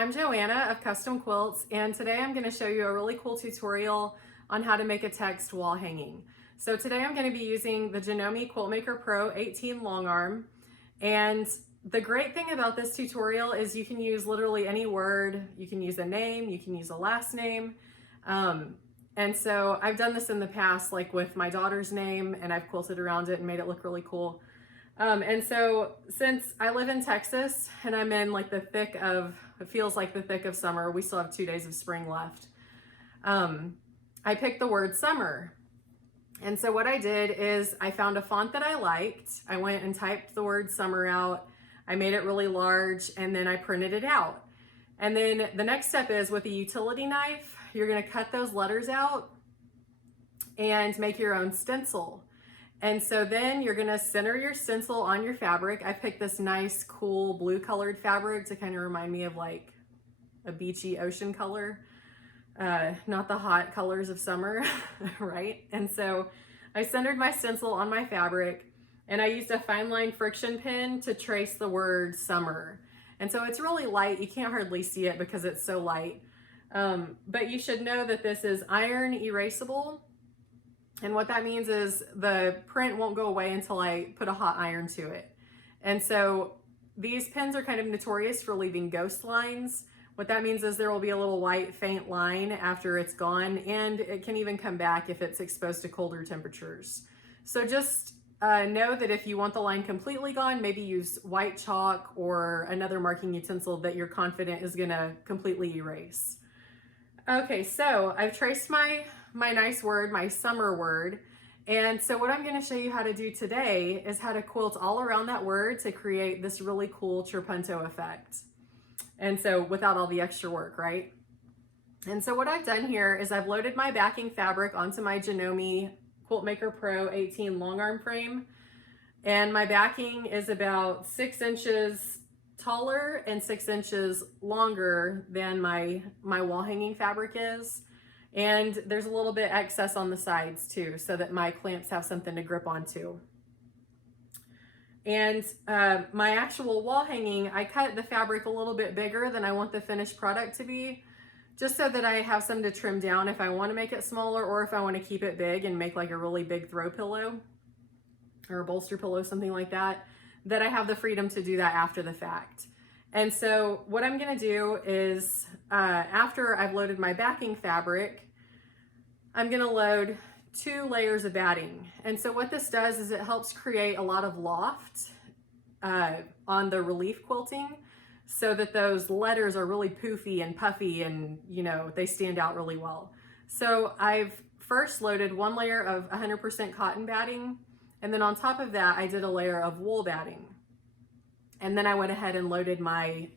I'm Joanna of Custom Quilts, and today I'm going to show you a really cool tutorial on how to make a text wall hanging. So today I'm going to be using the Janome Quiltmaker Pro 18 Longarm, and the great thing about this tutorial is you can use literally any word. You can use a name, you can use a last name, and so I've done this in the past, like with my daughter's name, and I've quilted around it and made it look really cool. And so since I live in Texas and I'm in like the thick of, it feels like the thick of summer, we still have 2 days of spring left. I picked the word summer. And so what I did is I found a font that I liked. I went and typed the word summer out. I made it really large and then I printed it out. And then the next step is with a utility knife, you're gonna cut those letters out and make your own stencil. And so then you're gonna center your stencil on your fabric. I picked this nice, cool blue colored fabric to kind of remind me of like a beachy ocean color, not the hot colors of summer, right? And so I centered my stencil on my fabric and I used a fine line friction pen to trace the word summer. And so it's really light. You can't hardly see it because it's so light. But you should know that this is iron erasable. And what that means is the print won't go away until I put a hot iron to it. And so these pens are kind of notorious for leaving ghost lines. What that means is there will be a little white faint line after it's gone, and it can even come back if it's exposed to colder temperatures. So just know that if you want the line completely gone, maybe use white chalk or another marking utensil that you're confident is gonna completely erase. Okay, so I've traced my nice word, my summer word. And so what I'm going to show you how to do today is how to quilt all around that word to create this really cool trapunto effect. And so without all the extra work, right? And so what I've done here is I've loaded my backing fabric onto my Janome Quiltmaker Pro 18 Longarm frame. And my backing is about 6 inches taller and 6 inches longer than my wall hanging fabric is. And there's a little bit excess on the sides too, so that my clamps have something to grip onto. And my actual wall hanging, I cut the fabric a little bit bigger than I want the finished product to be, just so that I have some to trim down if I want to make it smaller, or if I want to keep it big and make like a really big throw pillow or a bolster pillow, something like that, that I have the freedom to do that after the fact. And so what I'm gonna do is, after I've loaded my backing fabric, I'm gonna load 2 layers of batting. And so what this does is it helps create a lot of loft on the relief quilting, so that those letters are really poofy and puffy and, you know, they stand out really well. So I've first loaded 1 layer of 100% cotton batting, and then on top of that, I did a layer of wool batting. And then I went ahead and loaded my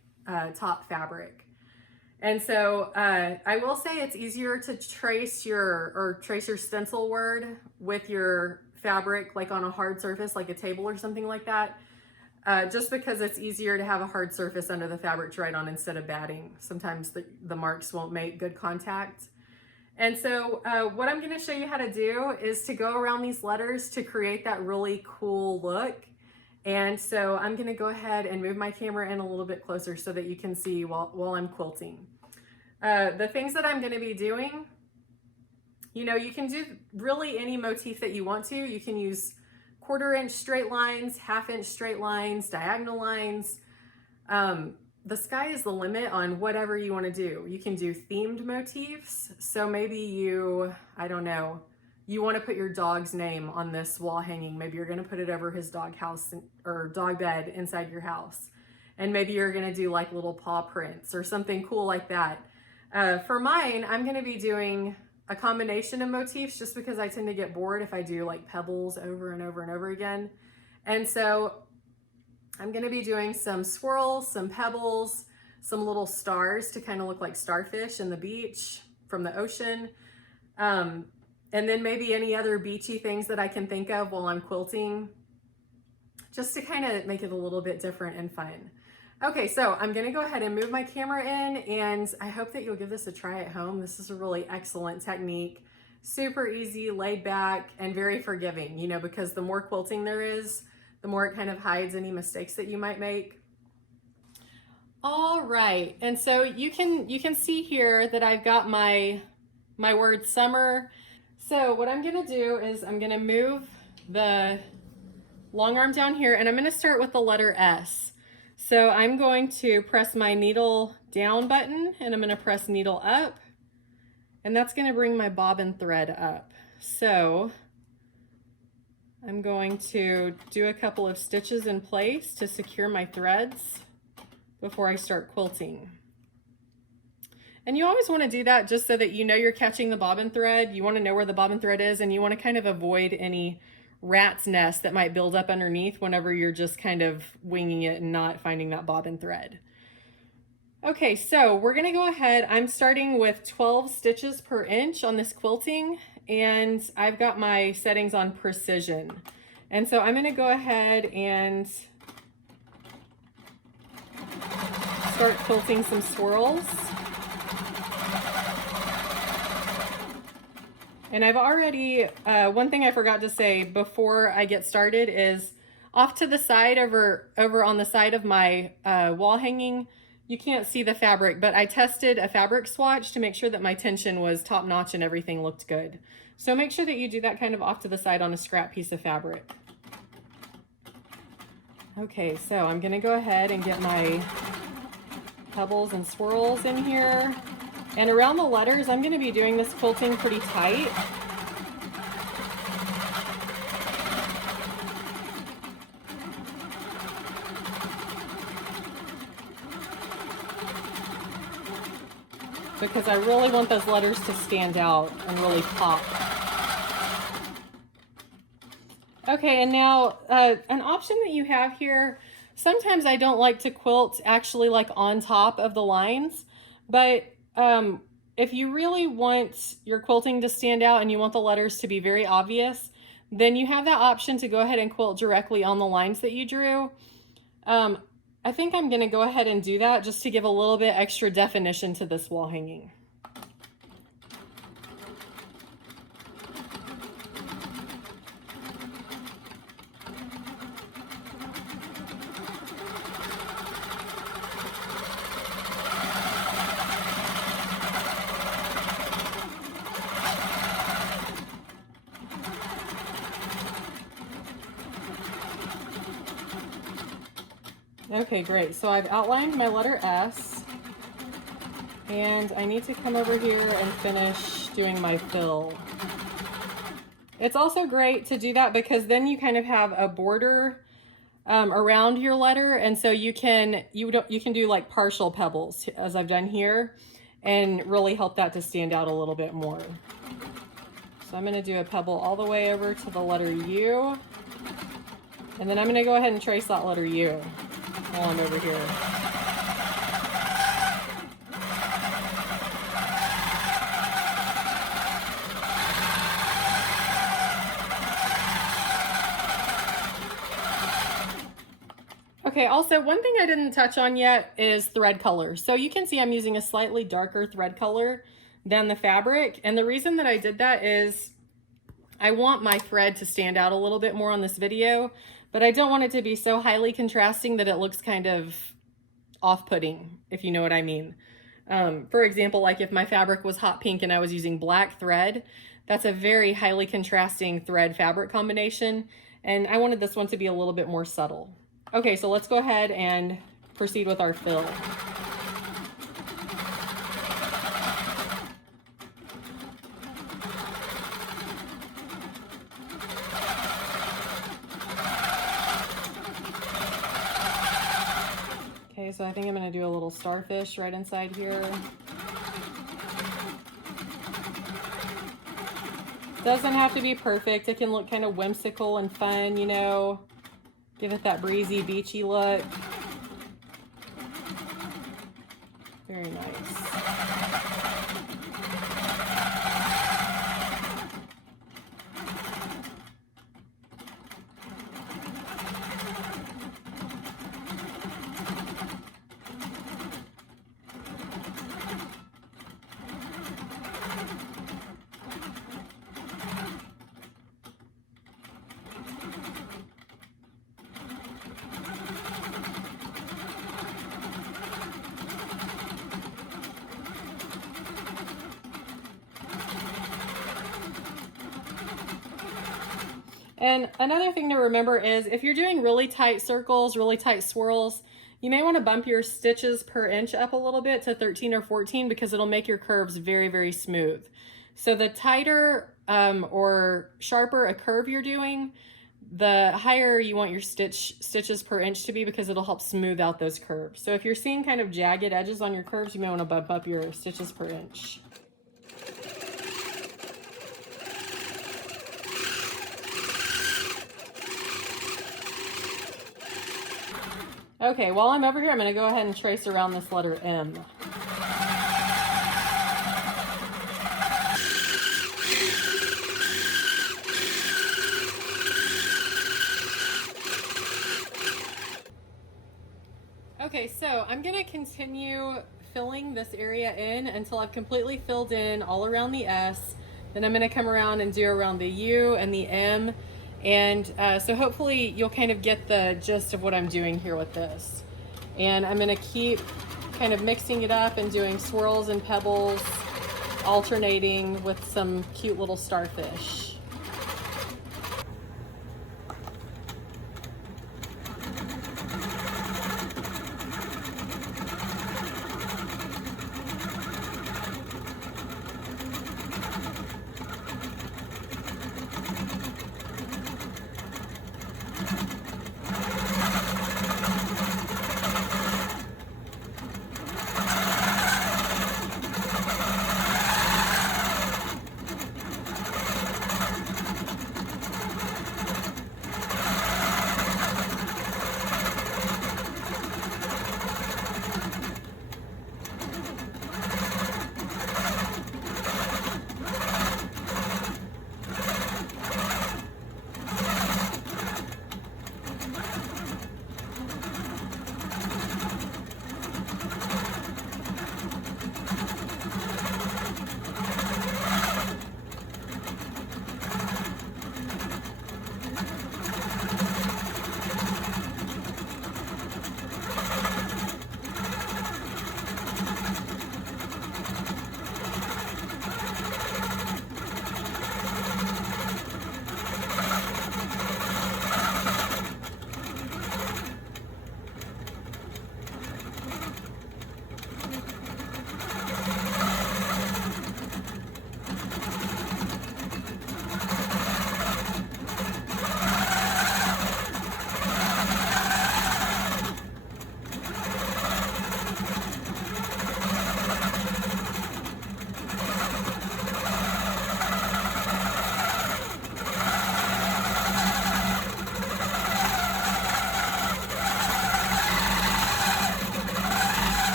top fabric. And so I will say it's easier to trace your stencil word with your fabric, like on a hard surface, like a table or something like that, just because it's easier to have a hard surface under the fabric to write on instead of batting. Sometimes the marks won't make good contact. And so what I'm gonna show you how to do is to go around these letters to create that really cool look. And so I'm gonna go ahead and move my camera in a little bit closer so that you can see while I'm quilting. The things that I'm gonna be doing, you know, you can do really any motif that you want to. You can use 1/4 inch straight lines, 1/2 inch straight lines, diagonal lines. The sky is the limit on whatever you wanna do. You can do themed motifs. So maybe you, I don't know, you want to put your dog's name on this wall hanging. Maybe you're going to put it over his dog house or dog bed inside your house. And maybe you're going to do like little paw prints or something cool like that. For mine, I'm going to be doing a combination of motifs just because I tend to get bored if I do like pebbles over and over and over again. And so I'm going to be doing some swirls, some pebbles, some little stars to kind of look like starfish in the beach from the ocean. And then maybe any other beachy things that I can think of while I'm quilting, just to kind of make it a little bit different and fun. Okay, so I'm gonna go ahead and move my camera in, and I hope that you'll give this a try at home. This is a really excellent technique, super easy, laid back, and very forgiving, you know, because the more quilting there is, the more it kind of hides any mistakes that you might make. All right, and so you can see here that I've got my word summer. So what I'm gonna do is I'm gonna move the long arm down here, and I'm gonna start with the letter S. So I'm going to press my needle down button, and I'm gonna press needle up, and that's gonna bring my bobbin thread up. So I'm going to do a couple of stitches in place to secure my threads before I start quilting. And you always want to do that just so that you know you're catching the bobbin thread. You want to know where the bobbin thread is, and you want to kind of avoid any rat's nest that might build up underneath whenever you're just kind of winging it and not finding that bobbin thread. Okay, so we're going to go ahead. I'm starting with 12 stitches per inch on this quilting, and I've got my settings on precision. And so I'm going to go ahead and start quilting some swirls. And I've already, one thing I forgot to say before I get started is off to the side over on the side of my wall hanging, you can't see the fabric, but I tested a fabric swatch to make sure that my tension was top notch and everything looked good. So make sure that you do that kind of off to the side on a scrap piece of fabric. Okay, so I'm gonna go ahead and get my pebbles and swirls in here. And around the letters, I'm gonna be doing this quilting pretty tight. Because I really want those letters to stand out and really pop. Okay, and now an option that you have here, sometimes I don't like to quilt actually like on top of the lines, but if you really want your quilting to stand out and you want the letters to be very obvious, then you have that option to go ahead and quilt directly on the lines that you drew. I think I'm gonna go ahead and do that just to give a little bit extra definition to this wall hanging. Okay, great. So I've outlined my letter S, and I need to come over here and finish doing my fill. It's also great to do that because then you kind of have a border around your letter, and so you can do like partial pebbles as I've done here, and really help that to stand out a little bit more. So I'm going to do a pebble all the way over to the letter U, and then I'm going to go ahead and trace that letter U while I'm over here. Okay, also one thing I didn't touch on yet is thread color. So you can see I'm using a slightly darker thread color than the fabric. And the reason that I did that is I want my thread to stand out a little bit more on this video, but I don't want it to be so highly contrasting that it looks kind of off-putting, if you know what I mean. For example, like if my fabric was hot pink and I was using black thread, that's a very highly contrasting thread fabric combination. And I wanted this one to be a little bit more subtle. Okay, so let's go ahead and proceed with our fill. Okay, so I think I'm going to do a little starfish right inside here. Doesn't have to be perfect. It can look kind of whimsical and fun, you know. Give it that breezy, beachy look. Very nice. And another thing to remember is if you're doing really tight circles, really tight swirls, you may want to bump your stitches per inch up a little bit to 13 or 14 because it'll make your curves very, very smooth. So the tighter or sharper a curve you're doing, the higher you want your stitches per inch to be because it'll help smooth out those curves. So if you're seeing kind of jagged edges on your curves, you may want to bump up your stitches per inch. Okay, while I'm over here, I'm going to go ahead and trace around this letter M. Okay, so I'm going to continue filling this area in until I've completely filled in all around the S. Then I'm going to come around and do around the U and the M. And so hopefully you'll kind of get the gist of what I'm doing here with this. And I'm going to keep kind of mixing it up and doing swirls and pebbles, alternating with some cute little starfish.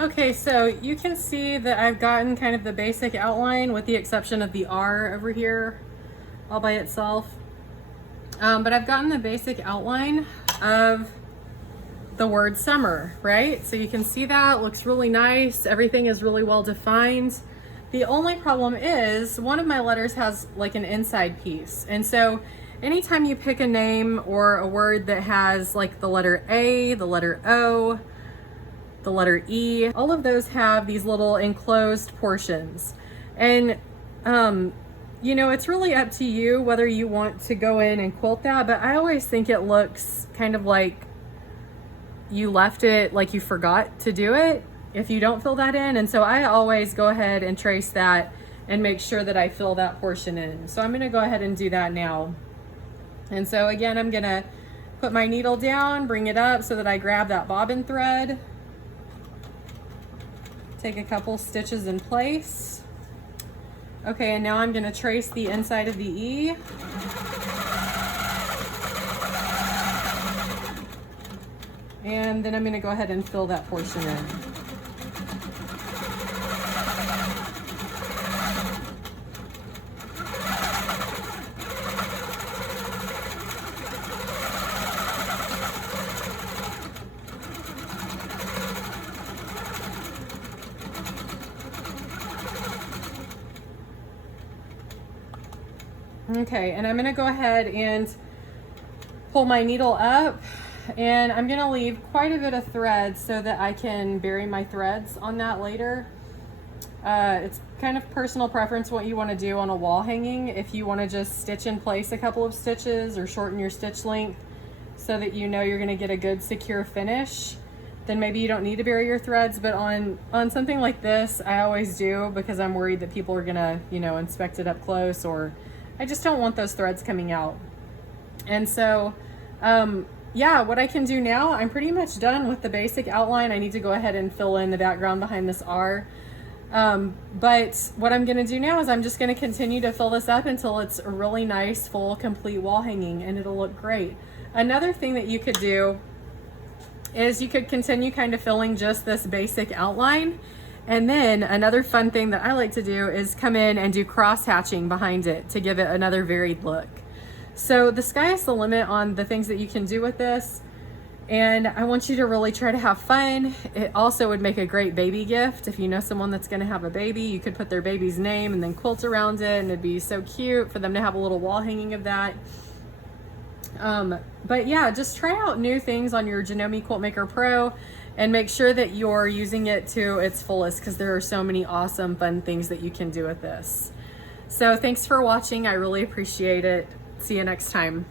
Okay, so you can see that I've gotten kind of the basic outline with the exception of the R over here all by itself. But I've gotten the basic outline of the word summer, right? So you can see that, looks really nice. Everything is really well defined. The only problem is one of my letters has like an inside piece. And so anytime you pick a name or a word that has like the letter A, the letter O, the letter E, all of those have these little enclosed portions. And you know, it's really up to you whether you want to go in and quilt that, but I always think it looks kind of like you left it, like you forgot to do it if you don't fill that in. And so I always go ahead and trace that and make sure that I fill that portion in. So I'm gonna go ahead and do that now. And so again, I'm gonna put my needle down, bring it up so that I grab that bobbin thread, take a couple stitches in place. Okay, and now I'm gonna trace the inside of the E. And then I'm gonna go ahead and fill that portion in. Okay, and I'm gonna go ahead and pull my needle up, and I'm gonna leave quite a bit of thread so that I can bury my threads on that later. It's kind of personal preference what you want to do on a wall hanging. If you want to just stitch in place a couple of stitches or shorten your stitch length so that you know you're going to get a good secure finish, then maybe you don't need to bury your threads. But on something like this, I always do, because I'm worried that people are going to, you know, inspect it up close, or I just don't want those threads coming out. And so yeah, what I can do now, I'm pretty much done with the basic outline. I need to go ahead and fill in the background behind this R. But what I'm gonna do now is I'm just gonna continue to fill this up until it's a really nice, full, complete wall hanging, and it'll look great. Another thing that you could do is you could continue kind of filling just this basic outline. And then another fun thing that I like to do is come in and do cross hatching behind it to give it another varied look. So the sky is the limit on the things that you can do with this, and I want you to really try to have fun. It also would make a great baby gift. If you know someone that's going to have a baby, you could put their baby's name and then quilt around it, and it'd be so cute for them to have a little wall hanging of that. But yeah, just try out new things on your Janome Quiltmaker Pro and make sure that you're using it to its fullest, because there are so many awesome, fun things that you can do with this. So thanks for watching. I really appreciate it. See you next time.